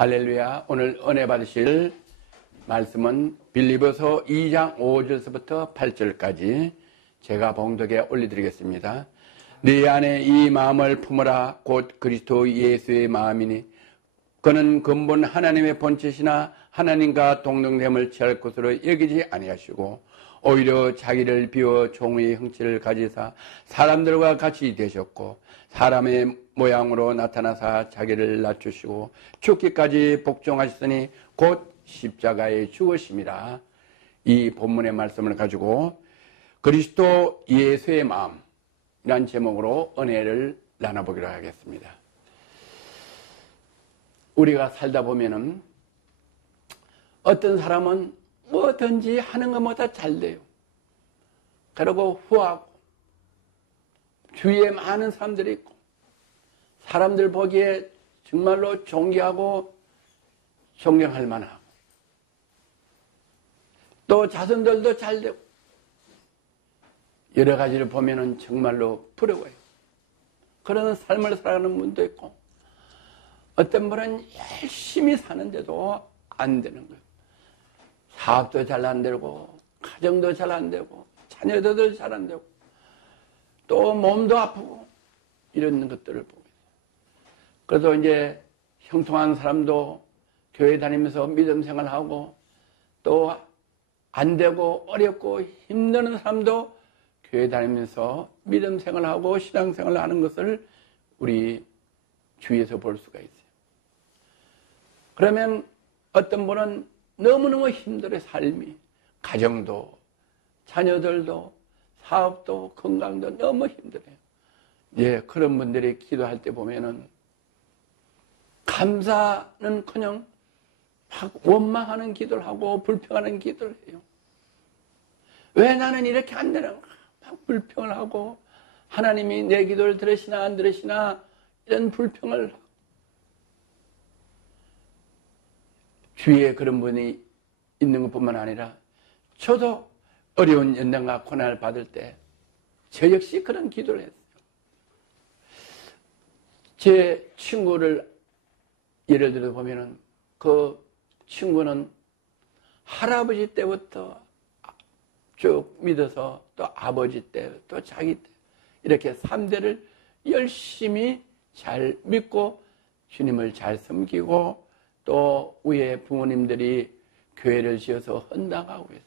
할렐루야. 오늘 은혜 받으실 말씀은 빌립보서 2장 5절서부터 8절까지 제가 봉독에 올려드리겠습니다. 네 안에 이 마음을 품어라. 곧 그리스도 예수의 마음이니 그는 근본 하나님의 본체시나 하나님과 동등됨을 취할 것으로 여기지 아니하시고 오히려 자기를 비워 종의 형체를 가지사 사람들과 같이 되셨고 사람의 모양으로 나타나사 자기를 낮추시고 죽기까지 복종하셨으니 곧 십자가에 죽으심이라. 이 본문의 말씀을 가지고 그리스도 예수의 마음이란 제목으로 은혜를 나눠보기로 하겠습니다. 우리가 살다 보면은 어떤 사람은 뭐든지 하는 것보다 잘 돼요. 그리고 후하고 주위에 많은 사람들이 있고 사람들 보기에 정말로 존경하고 존경할 만하고 또 자손들도 잘 되고 여러 가지를 보면은 정말로 부러워요. 그런 삶을 살아가는 분도 있고 어떤 분은 열심히 사는데도 안 되는 거예요. 사업도 잘 안 되고 가정도 잘 안 되고 자녀들도 잘 안 되고 또 몸도 아프고 이런 것들을 보고 있어요. 그래서 이제 형통한 사람도 교회 다니면서 믿음 생활하고 또 안 되고 어렵고 힘드는 사람도 교회 다니면서 믿음 생활하고 신앙 생활을 하는 것을 우리 주위에서 볼 수가 있어요. 그러면 어떤 분은 너무너무 힘들어요. 삶이. 가정도 자녀들도 사업도 건강도 너무 힘들어요. 예, 그런 분들이 기도할 때 보면은 감사는커녕 막 원망하는 기도를 하고 불평하는 기도를 해요. 왜 나는 이렇게 안 되는가? 막 불평을 하고 하나님이 내 기도를 들으시나 안 들으시나 이런 불평을 하고 주위에 그런 분이 있는 것뿐만 아니라 저도 어려운 연단과 고난을 받을 때 저 역시 그런 기도를 했어요. 제 친구를 예를 들어 보면은 그 친구는 할아버지 때부터 쭉 믿어서 또 아버지 때 또 자기 때 이렇게 3대를 열심히 잘 믿고 주님을 잘 섬기고 또 위에 부모님들이 교회를 지어서 헌당하고 계세요.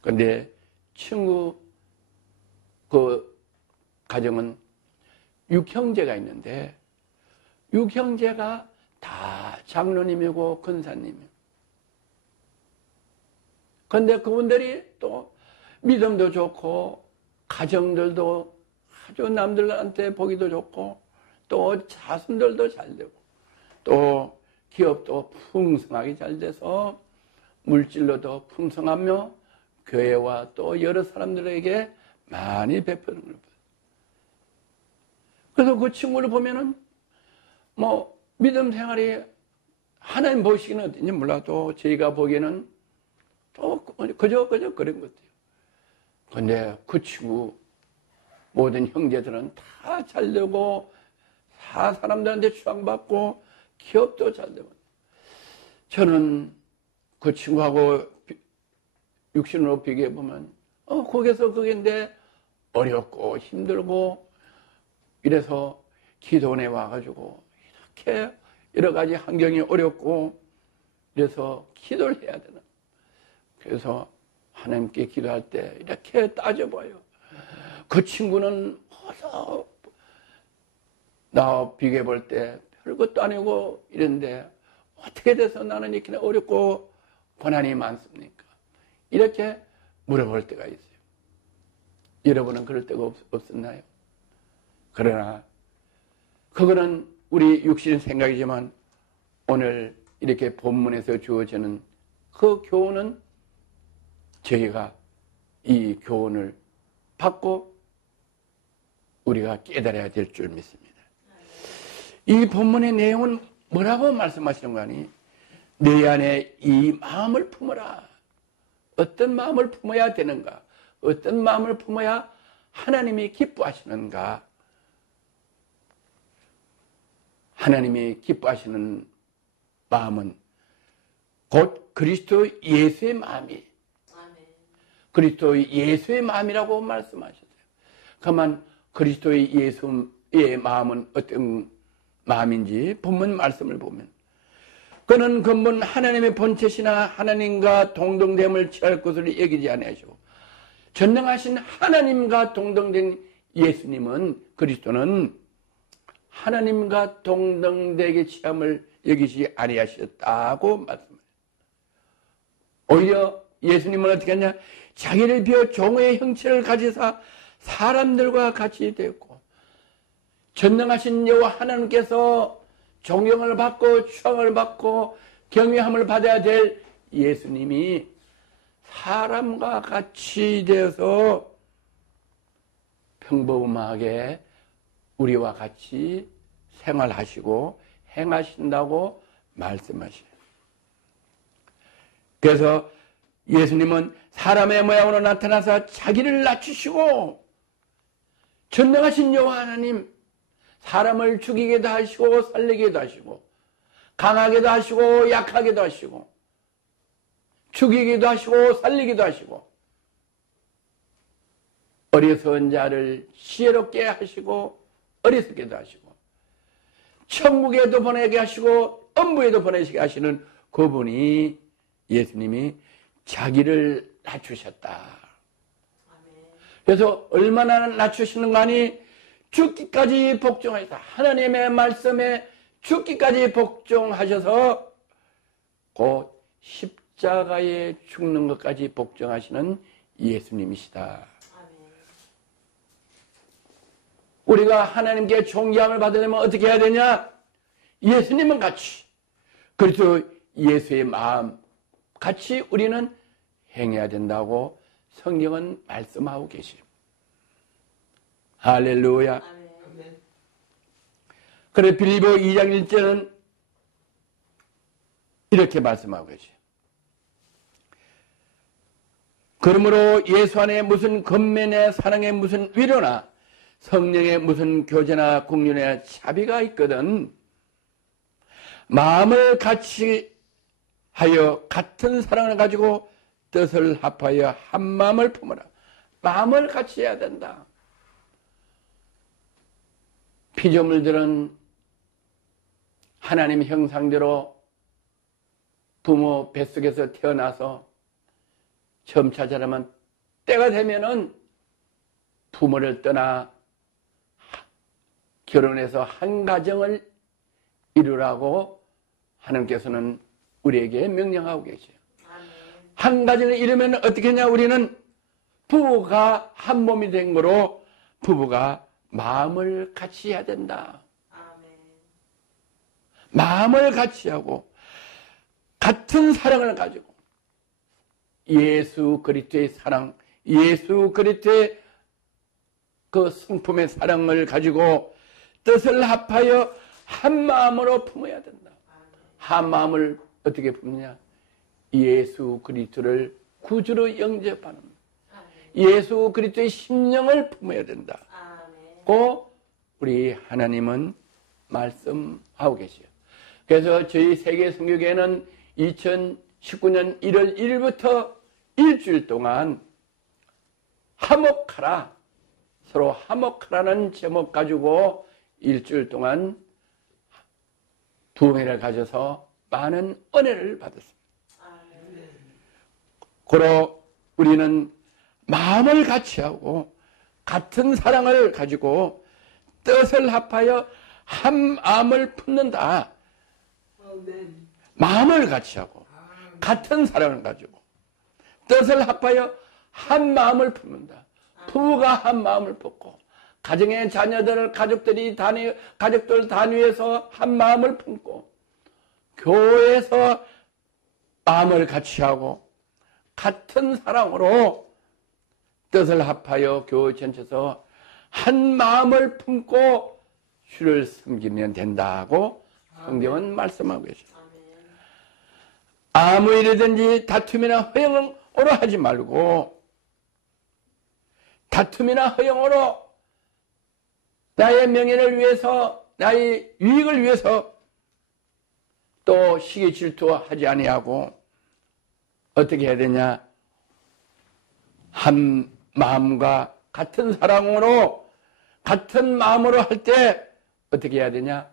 그런데 친구 그 가정은 6형제가 있는데 6형제가 다 장로님이고 권사님이에요. 그런데 그분들이 또 믿음도 좋고 가정들도 아주 남들한테 보기도 좋고 또 자손들도 잘 되고 또 기업도 풍성하게 잘 돼서 물질로도 풍성하며 교회와 또 여러 사람들에게 많이 베푸는 걸 봐요. 그래서 그 친구를 보면은 뭐 믿음 생활이 하나님 보시기는 어떤지 몰라도 저희가 보기에는 또 그저 그런 것 같아요. 근데 그 친구 모든 형제들은 다 잘 되고 다 사람들한테 추앙받고 기업도 잘 되고 저는 그 친구하고 육신으로 비교해 보면 거기서 그게인데 어렵고 힘들고 이래서 기도원에 와가지고 이렇게 여러 가지 환경이 어렵고 이래서 기도를 해야 되나. 그래서 하나님께 기도할 때 이렇게 따져봐요. 그 친구는 나 비교해 볼 때 별것도 아니고 이런데 어떻게 돼서 나는 이렇게 어렵고 고난이 많습니까? 이렇게 물어볼 때가 있어요. 여러분은 그럴 때가 없었나요? 그러나 그거는 우리 육신의 생각이지만 오늘 이렇게 본문에서 주어지는 그 교훈은 저희가 이 교훈을 받고 우리가 깨달아야 될 줄 믿습니다. 이 본문의 내용은 뭐라고 말씀하시는 거 아니? 내 안에 이 마음을 품어라. 어떤 마음을 품어야 되는가? 어떤 마음을 품어야 하나님이 기뻐하시는가? 하나님이 기뻐하시는 마음은 곧 그리스도 예수의 마음이, 그리스도 예수의 마음이라고 말씀하셨어요. 그러면 그리스도의 예수의 마음은 어떤 마음인지 본문 말씀을 보면, 그는 근본 하나님의 본체시나 하나님과 동등됨을 취할 것을 여기지 아니하시고, 전능하신 하나님과 동등된 예수님은, 그리스도는 하나님과 동등되게 취함을 여기지 아니하셨다고 말씀해요. 오히려 예수님은 어떻게 했냐? 자기를 비워 종의 형체를 가지사 사람들과 같이 되었고, 전능하신 여호와 하나님께서 존경을 받고 추앙을 받고 경외함을 받아야 될 예수님이 사람과 같이 되어서 평범하게 우리와 같이 생활하시고 행하신다고 말씀하셔요. 그래서 예수님은 사람의 모양으로 나타나서 자기를 낮추시고, 전능하신 여호와 하나님, 사람을 죽이기도 하시고 살리기도 하시고, 강하게도 하시고 약하게도 하시고, 죽이기도 하시고 살리기도 하시고, 어리석은 자를 지혜롭게 하시고 어리석게도 하시고, 천국에도 보내게 하시고 음부에도 보내게 하시는 그분이, 예수님이 자기를 낮추셨다. 그래서 얼마나 낮추시는가 하니 죽기까지 복종하셨다. 하나님의 말씀에 죽기까지 복종하셔서 곧 십자가에 죽는 것까지 복종하시는 예수님이시다. 우리가 하나님께 존귀함을 받으려면 어떻게 해야 되냐? 예수님은 같이, 그래서 예수의 마음 같이 우리는 행해야 된다고 성경은 말씀하고 계시죠. 할렐루야. 그래 빌립보 2장 1절은 이렇게 말씀하고 계시죠. 그러므로 예수 안에 무슨 권면에 사랑에 무슨 위로나 성령의 무슨 교제나 공륜의 자비가 있거든 마음을 같이 하여 같은 사랑을 가지고 뜻을 합하여 한 마음을 품어라. 마음을 같이 해야 된다. 피조물들은 하나님 형상대로 부모 뱃속에서 태어나서 처음 자라면 때가 되면은 부모를 떠나 결혼해서 한 가정을 이루라고 하나님께서는 우리에게 명령하고 계세요. 한 가정을 이루면 어떻게 하냐? 우리는 부부가 한 몸이 된 거로 부부가 마음을 같이 해야 된다. 마음을 같이 하고 같은 사랑을 가지고 예수 그리스도의 사랑, 예수 그리스도의 그 성품의 사랑을 가지고 뜻을 합하여 한 마음으로 품어야 된다. 한 마음을 어떻게 품느냐? 예수 그리스도를 구주로 영접하는, 예수 그리스도의 심령을 품어야 된다. 고 우리 하나님은 말씀하고 계시요. 그래서 저희 세계 선교회는 2019년 1월 1일부터 일주일 동안 화목하라, 서로 화목하라는 제목 가지고 일주일 동안 두회를 가져서 많은 은혜를 받았습니다. 그러 우리는 마음을 같이 하고 같은 사랑을 가지고 뜻을 합하여 한 마음을 품는다. 마음을 같이 하고 같은 사랑을 가지고 뜻을 합하여 한 마음을 품는다. 부부가 한 마음을 품고 가정의 자녀들, 가족들 단위에서 한 마음을 품고 교회에서 마음을 같이 하고 같은 사랑으로 뜻을 합하여 교회 전체에서 한 마음을 품고 주를 섬기면 된다고 성경은 말씀하고 계십니다. 아무 일이든지 다툼이나 허영으로 하지 말고, 다툼이나 허영으로 나의 명예를 위해서, 나의 유익을 위해서 또 시기 질투하지 아니하고 어떻게 해야 되냐? 한 마음과 같은 사랑으로 같은 마음으로 할 때 어떻게 해야 되냐?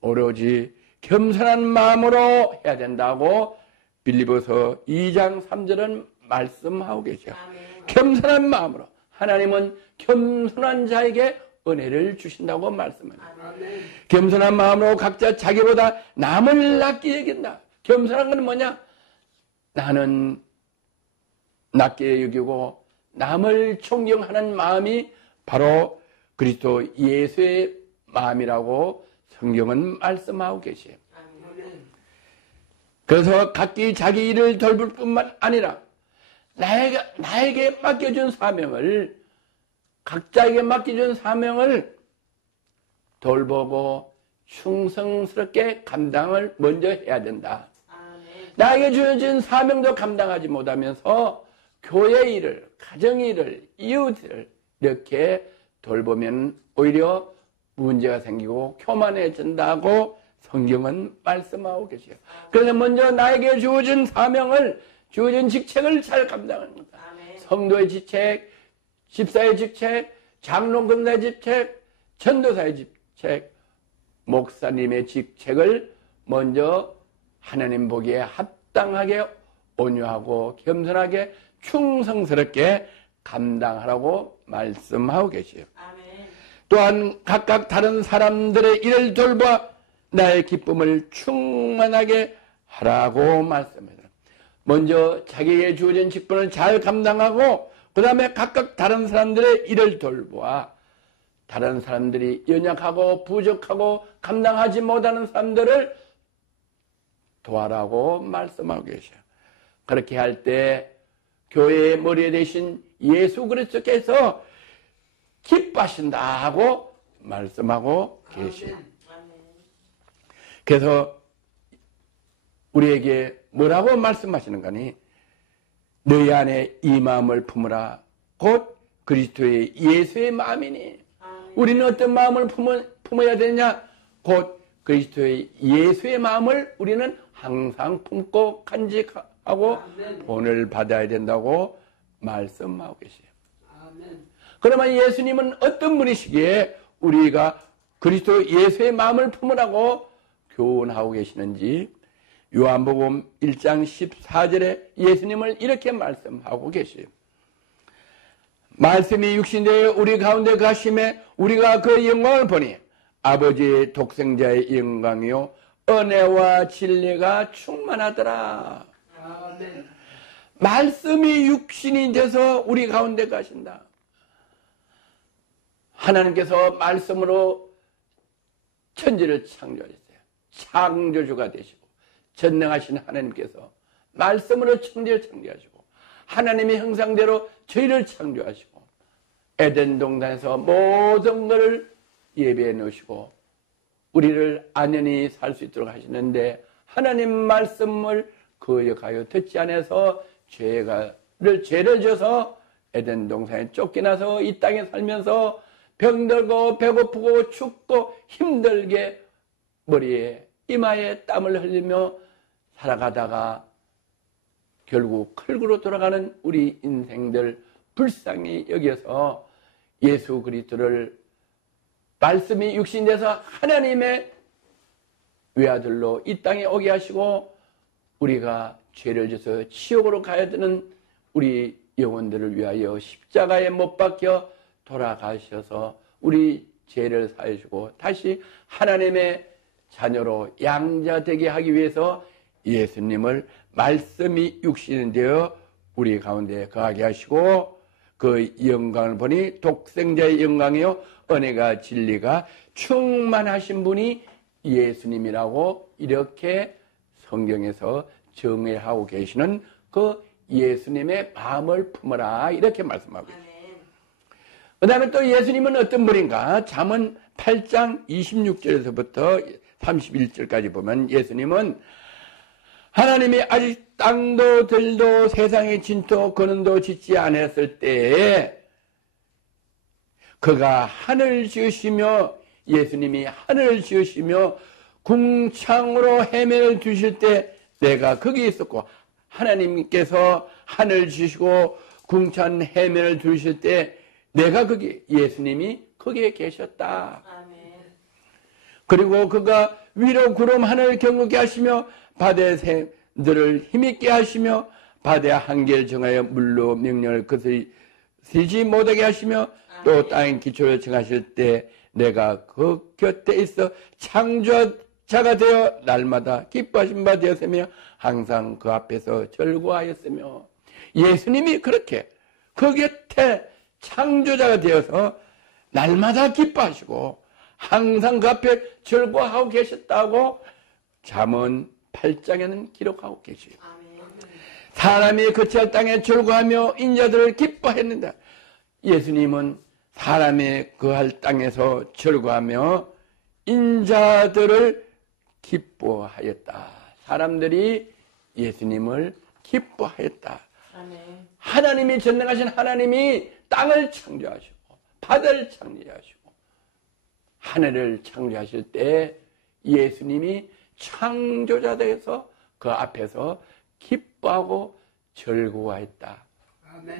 오로지 겸손한 마음으로 해야 된다고 빌립보서 2장 3절은 말씀하고 계셔. 겸손한 마음으로. 하나님은 겸손한 자에게 은혜를 주신다고 말씀합니다. 겸손한 마음으로 각자 자기보다 남을 낮게 여긴다. 겸손한 건 뭐냐? 나는 낮게 여기고 남을 존경하는 마음이 바로 그리스도 예수의 마음이라고 성경은 말씀하고 계세요. 그래서 각기 자기 일을 돌볼 뿐만 아니라 나에게 맡겨준 사명을, 각자에게 맡겨준 사명을 돌보고 충성스럽게 감당을 먼저 해야 된다. 나에게 주어진 사명도 감당하지 못하면서 교회 일을, 가정 일을, 이웃을 이렇게 돌보면 오히려 문제가 생기고 교만해진다고 성경은 말씀하고 계세요. 그래서 먼저 나에게 주어진 사명을, 주어진 직책을 잘 감당하는 거다. 성도의 직책, 집사의 직책, 장로권사의 직책, 전도사의 직책, 목사님의 직책을 먼저 하나님 보기에 합당하게 온유하고 겸손하게 충성스럽게 감당하라고 말씀하고 계시요. 또한 각각 다른 사람들의 일을 돌봐 나의 기쁨을 충만하게 하라고 말씀합니다. 먼저 자기에게 주어진 직분을 잘 감당하고 그 다음에 각각 다른 사람들의 일을 돌보아 다른 사람들이 연약하고 부족하고 감당하지 못하는 사람들을 도와라고 말씀하고 계셔요. 그렇게 할 때 교회의 머리에 대신 예수 그리스도께서 기뻐하신다고 말씀하고 계셔요. 그래서 우리에게 뭐라고 말씀하시는 거니? 너희 안에 이 마음을 품으라. 곧 그리스도의 예수의 마음이니. 우리는 어떤 마음을 품어야 되냐? 곧 그리스도의 예수의 마음을 우리는 항상 품고 간직하고 본을 받아야 된다고 말씀하고 계세요. 그러면 예수님은 어떤 분이시기에 우리가 그리스도 예수의 마음을 품으라고 교훈하고 계시는지 요한복음 1장 14절에 예수님을 이렇게 말씀하고 계세요. 말씀이 육신되어 우리 가운데 가심에 우리가 그 영광을 보니 아버지의 독생자의 영광이요 은혜와 진리가 충만하더라. 아멘. 말씀이 육신이 돼서 우리 가운데 가신다. 하나님께서 말씀으로 천지를 창조하셨어요. 창조주가 되시고 전능하신 하나님께서 말씀으로 천지를 창조하시고 하나님의 형상대로 저희를 창조하시고 에덴 동산에서 모든 것을 예배해 놓으시고 우리를 안연히 살 수 있도록 하시는데 하나님 말씀을 거역하여 듣지 않아서 죄를 져서 에덴 동산에 쫓겨나서 이 땅에 살면서 병들고 배고프고 춥고 힘들게 머리에 이마에 땀을 흘리며 살아가다가 결국 컬구로 돌아가는 우리 인생들 불쌍히 여겨서 예수 그리스도를 말씀이 육신돼서 하나님의 외아들로 이 땅에 오게 하시고 우리가 죄를 져서 지옥으로 가야 되는 우리 영혼들을 위하여 십자가에 못 박혀 돌아가셔서 우리 죄를 사해주고 다시 하나님의 자녀로 양자되게 하기 위해서 예수님을 말씀이 육신이 되어 우리 가운데 거하게 하시고 그 영광을 보니 독생자의 영광이요 은혜가 진리가 충만하신 분이 예수님이라고 이렇게 성경에서 정의하고 계시는 그 예수님의 마음을 품어라 이렇게 말씀하고 있습니다. 그 다음에 또 예수님은 어떤 분인가? 잠언 8장 26절에서부터 31절까지 보면 예수님은 하나님이 아직 땅도 들도 세상의 진토 근원도 짓지 않았을 때에 그가 하늘을 지으시며 예수님이 하늘을 지으시며 궁창으로 해면을 두실 때 내가 거기에 있었고, 하나님께서 하늘 주시고 궁창 해면을 두실 때 내가 거기, 예수님이 거기에 계셨다. 아멘. 그리고 그가 위로 구름 하늘 경고케 하시며 바다의 새들을 힘있게 하시며 바다의 한계를 정하여 물로 명령을 거스리지 못하게 하시며 또 땅의 기초를 정하실 때 내가 그 곁에 있어 창조자가 되어 날마다 기뻐하신 바 되었으며 항상 그 앞에서 절구하였으며, 예수님이 그렇게 그 곁에 창조자가 되어서 날마다 기뻐하시고 항상 그 앞에 절구하고 계셨다고 잠언 8장에는 기록하고 계시요. 사람이 거치할 땅에 절구하며 인자들을 기뻐했는데, 예수님은 사람이 거할 땅에서 절구하며 인자들을 기뻐하였다. 사람들이 예수님을 기뻐하였다. 하나님이 전능하신 하나님이 땅을 창조하시고 바다를 창조하시고 하늘을 창조하실 때 예수님이 창조자 되어서 그 앞에서 기뻐하고 절구하였다.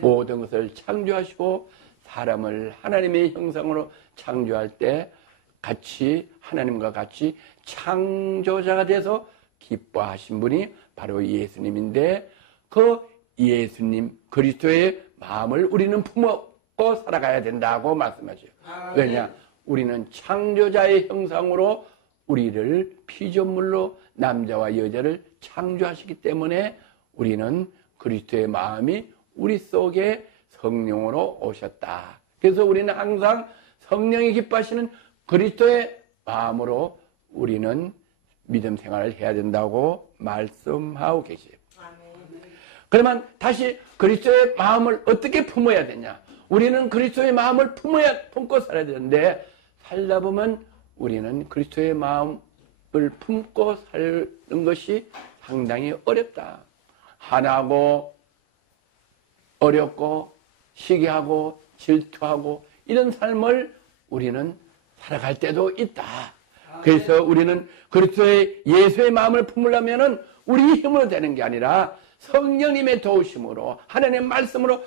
모든 것을 창조하시고 사람을 하나님의 형상으로 창조할 때 같이 하나님과 같이 창조자가 돼서 기뻐하신 분이 바로 예수님인데, 그 예수님 그리스도의 마음을 우리는 품고 살아가야 된다고 말씀하죠. 왜냐? 우리는 창조자의 형상으로 우리를 피조물로 남자와 여자를 창조하시기 때문에 우리는 그리스도의 마음이 우리 속에 성령으로 오셨다. 그래서 우리는 항상 성령이 기뻐하시는 그리스도의 마음으로 우리는 믿음 생활을 해야 된다고 말씀하고 계세요. 그러면 다시 그리스도의 마음을 어떻게 품어야 되냐? 우리는 그리스도의 마음을 품고 살아야 되는데, 살다 보면 우리는 그리스도의 마음을 품고 사는 것이 상당히 어렵다. 화나고 어렵고 시기하고 질투하고 이런 삶을 우리는 살아갈 때도 있다. 그래서 우리는 그리스도의 예수의 마음을 품으려면은 우리 힘으로 되는 게 아니라 성령님의 도우심으로, 하나님의 말씀으로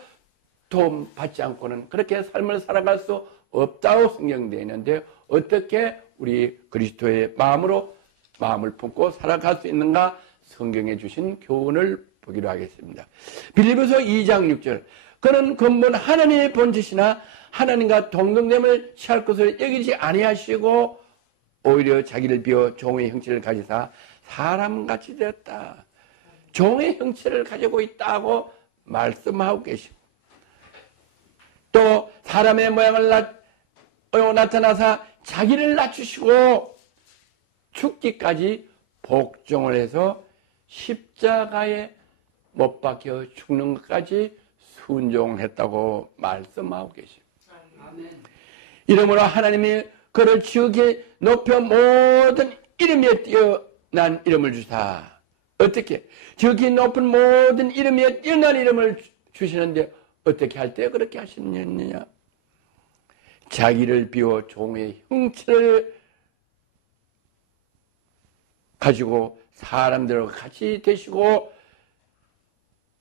도움 받지 않고는 그렇게 삶을 살아갈 수 없다고 성경되어 있는데, 어떻게 우리 그리스도의 마음으로 마음을 품고 살아갈 수 있는가? 성경에 주신 교훈을 보기로 하겠습니다. 빌립보서 2장 6절. 그는 근본 하나님의 본짓이나 하나님과 동등됨을 취할 것을 여기지 아니하시고 오히려 자기를 비워 종의 형체를 가지사 사람같이 되었다. 종의 형체를 가지고 있다고 말씀하고 계십니다. 또 사람의 모양을 나타나사 자기를 낮추시고 죽기까지 복종을 해서 십자가에 못 박혀 죽는 것까지 순종했다고 말씀하고 계십니다. 이러므로 하나님이 그를 지극히 높여 모든 이름 위에 뛰어난 이름을 주사. 어떻게? 지극히 높은 모든 이름 위에 뛰어난 이름을 주시는데 어떻게 할 때 그렇게 하시느냐? 자기를 비워 종의 형체를 가지고 사람들과 같이 되시고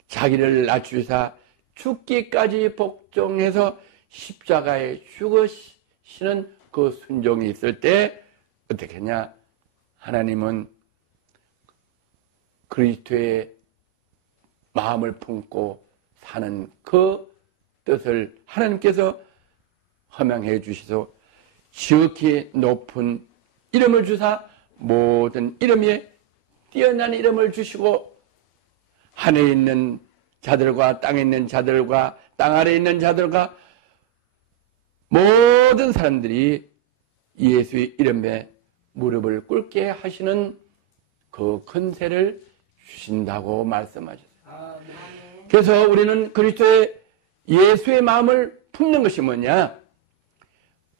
자기를 낮추사 죽기까지 복종해서 십자가에 죽으시는 그 순종이 있을 때 어떻게 했냐? 하나님은 그리스도의 마음을 품고 사는 그 뜻을 하나님께서 허명해 주시소 지극히 높은 이름을 주사 모든 이름 위에 뛰어난 이름을 주시고 하늘에 있는 자들과 땅에 있는 자들과 땅 아래에 있는 자들과 모든 사람들이 예수의 이름에 무릎을 꿇게 하시는 그 권세를 주신다고 말씀하셨어요. 그래서 우리는 그리스도의 예수의 마음을 품는 것이 뭐냐?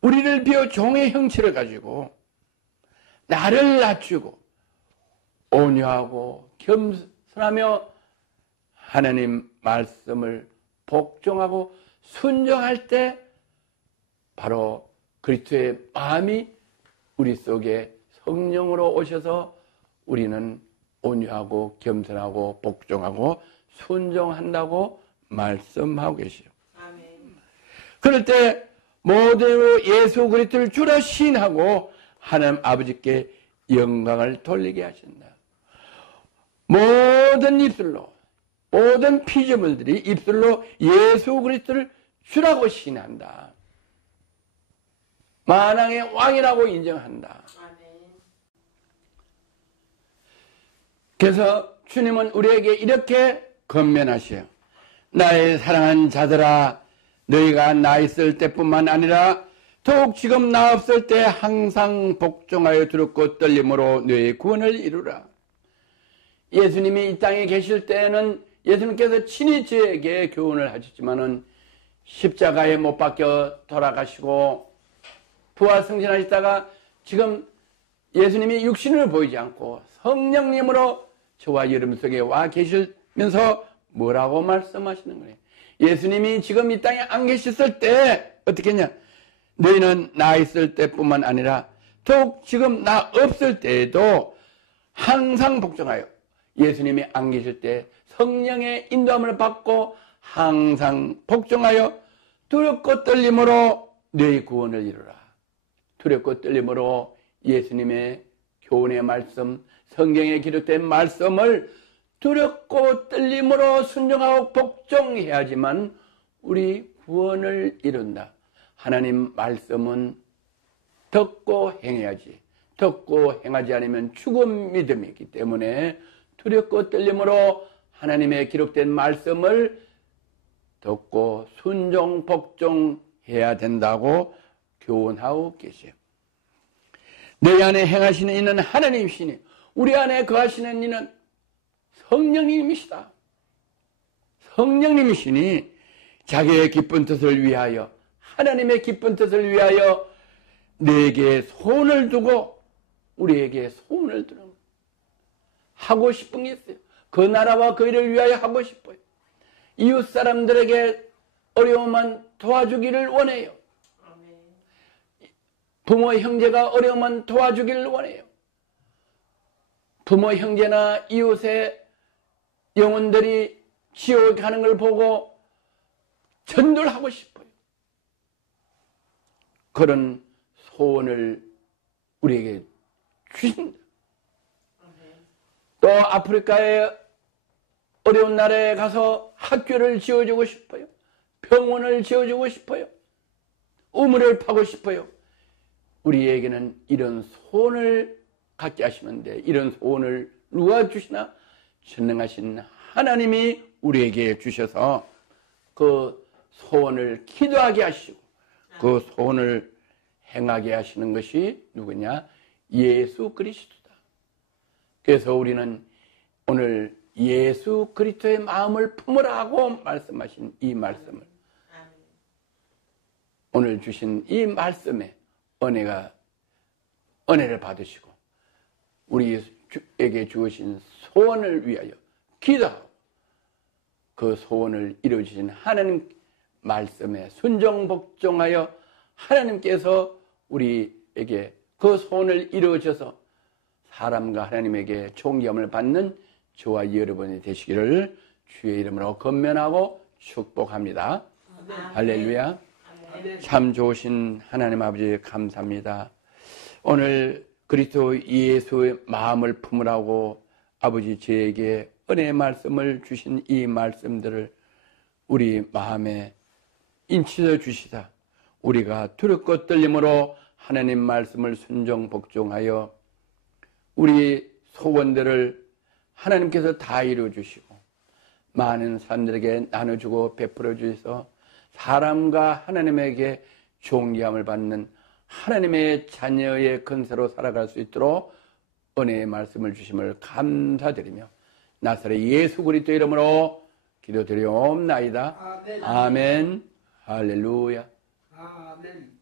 우리를 비워 종의 형체를 가지고 나를 낮추고 온유하고 겸손하며 하나님 말씀을 복종하고 순종할 때 바로 그리스도의 마음이 우리 속에 성령으로 오셔서 우리는 온유하고 겸손하고 복종하고 순종한다고 말씀하고 계시죠. 그럴 때 모든 예수 그리스도를 주로 신하고 하나님 아버지께 영광을 돌리게 하신다. 모든 입술로, 모든 피조물들이 입술로 예수 그리스도를 주라고 신한다. 만왕의 왕이라고 인정한다. 그래서 주님은 우리에게 이렇게 권면하셔요. 나의 사랑하는 자들아, 너희가 나 있을 때뿐만 아니라 더욱 지금 나 없을 때 항상 복종하여 두렵고 떨림으로 너희의 구원을 이루라. 예수님이 이 땅에 계실 때에는 예수님께서 친히 저에게 교훈을 하셨지만은 십자가에 못 박혀 돌아가시고 부활 승진하시다가 지금 예수님이 육신을 보이지 않고 성령님으로 저와 여러분 속에 와 계시면서 뭐라고 말씀하시는 거예요? 예수님이 지금 이 땅에 안 계셨을 때 어떻게 했냐? 너희는 나 있을 때뿐만 아니라 더욱 지금 나 없을 때에도 항상 복종하여 예수님이 안 계실 때 성령의 인도함을 받고 항상 복종하여 두렵고 떨림으로 너희 구원을 이루라. 두렵고 떨림으로 예수님의 교훈의 말씀, 성경에 기록된 말씀을 두렵고 떨림으로 순종하고 복종해야지만 우리 구원을 이룬다. 하나님 말씀은 듣고 행해야지. 듣고 행하지 않으면 죽은 믿음이기 때문에 두렵고 떨림으로 하나님의 기록된 말씀을 듣고 순종 복종해야 된다고 교훈하고 계세요. 너희 안에 행하시는 이는 하나님이시니 우리 안에 거하시는 이는 성령님이시다. 성령님이시니 자기의 기쁜 뜻을 위하여, 하나님의 기쁜 뜻을 위하여 내게 소원을 두고 우리에게 소원을 두는 거예요. 하고 싶은 게 있어요. 그 나라와 그 일을 위하여 하고 싶어요. 이웃 사람들에게 어려우면 도와주기를 원해요. 부모 형제가 어려우면 도와주기를 원해요. 부모 형제나 이웃의 영혼들이 지옥에 가는 걸 보고 전도를 하고 싶어요. 그런 소원을 우리에게 주신다. 또 아프리카의 어려운 나라에 가서 학교를 지어주고 싶어요. 병원을 지어주고 싶어요. 우물을 파고 싶어요. 우리에게는 이런 소원을 갖게 하시는데 이런 소원을 누가 주시나? 전능하신 하나님이 우리에게 주셔서 그 소원을 기도하게 하시고 그 소원을 행하게 하시는 것이 누구냐? 예수 그리스도다. 그래서 우리는 오늘 예수 그리스도의 마음을 품으라고 말씀하신 이 말씀을, 오늘 주신 이 말씀에 은혜를 받으시고 우리에게 주신 소원을 위하여 기도하고 그 소원을 이루어주신 하나님 말씀에 순종복종하여 하나님께서 우리에게 그 소원을 이루어져서 사람과 하나님에게 존경을 받는 저와 여러분이 되시기를 주의 이름으로 권면하고 축복합니다. 할렐루야. 참 좋으신 하나님 아버지 감사합니다. 오늘 그리스도 예수의 마음을 품으라고 아버지 저에게 은혜의 말씀을 주신 이 말씀들을 우리 마음에 인치어 주시다. 우리가 두렵고 떨림으로 하나님 말씀을 순종 복종하여 우리 소원들을 하나님께서 다 이루어 주시고 많은 사람들에게 나눠주고 베풀어 주셔서 사람과 하나님에게 존귀함을 받는 하나님의 자녀의 근세로 살아갈 수 있도록 은혜의 말씀을 주심을 감사드리며 나사렛 예수 그리스도 이름으로 기도드리옵나이다. 아멘. 할렐루야. 아멘.